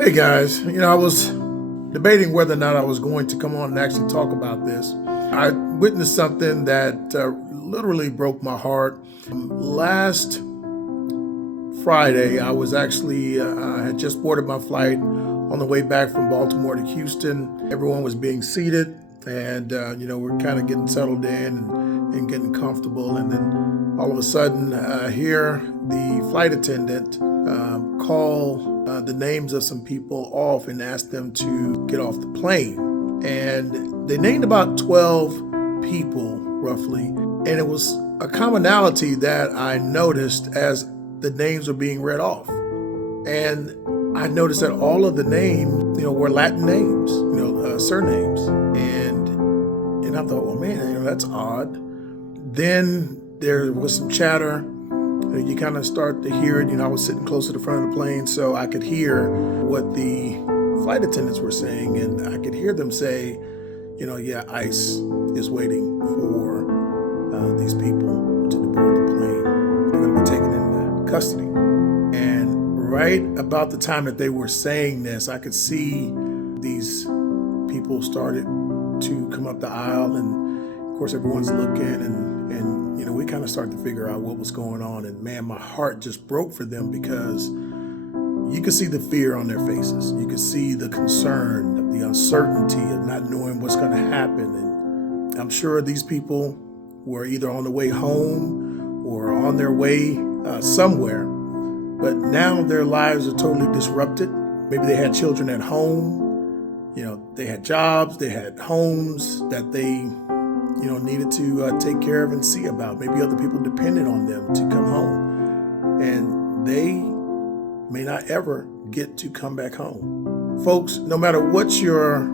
Hey guys, I was debating whether or not I was going to come on and actually talk about this. I witnessed something that literally broke my heart. Last Friday, I was actually had just boarded my flight on the way back from Baltimore to Houston. Everyone was being seated, and we're kind of getting settled in and getting comfortable. And then all of a sudden, I hear the flight attendant call the names of some people off and ask them to get off the plane. And they named about 12 people roughly. And it was a commonality that I noticed as the names were being read off. And I noticed that all of the names, were Latin names, surnames. And I thought, well, man, that's odd. Then there was some chatter. You kind of start to hear it. I was sitting close to the front of the plane, so I could hear what the flight attendants were saying, and I could hear them say, yeah, ICE is waiting for these people to deboard the plane. They're going to be taken into custody. And right about the time that they were saying this, I could see these people started to come up the aisle, and of course everyone's looking, and we kind of started to figure out what was going on. And man, my heart just broke for them, because you could see the fear on their faces. You could see the concern, the uncertainty of not knowing what's going to happen. And I'm sure these people were either on the way home or on their way somewhere, but now their lives are totally disrupted. Maybe they had children at home, they had jobs, they had homes that they needed to take care of and see about. Maybe other people depended on them to come home, and they may not ever get to come back home. Folks, no matter what your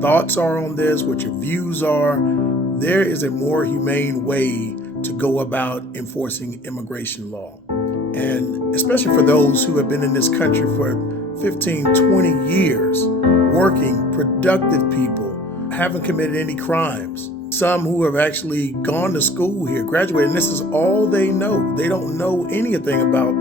thoughts are on this, what your views are, there is a more humane way to go about enforcing immigration law. And especially for those who have been in this country for 15, 20 years, working, productive people, haven't committed any crimes. Some who have actually gone to school here, graduated, and this is all they know. They don't know anything about,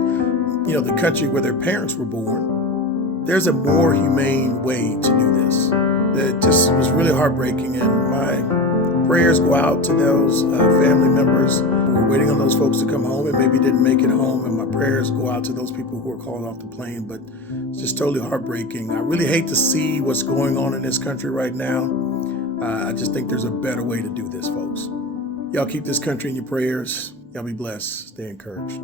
the country where their parents were born. There's a more humane way to do this. It just was really heartbreaking, and my prayers go out to those family members who were waiting on those folks to come home and maybe didn't make it home, and my prayers go out to those people who were called off the plane. But it's just totally heartbreaking. I really hate to see what's going on in this country right now. I just think there's a better way to do this, folks. Y'all keep this country in your prayers. Y'all be blessed. Stay encouraged.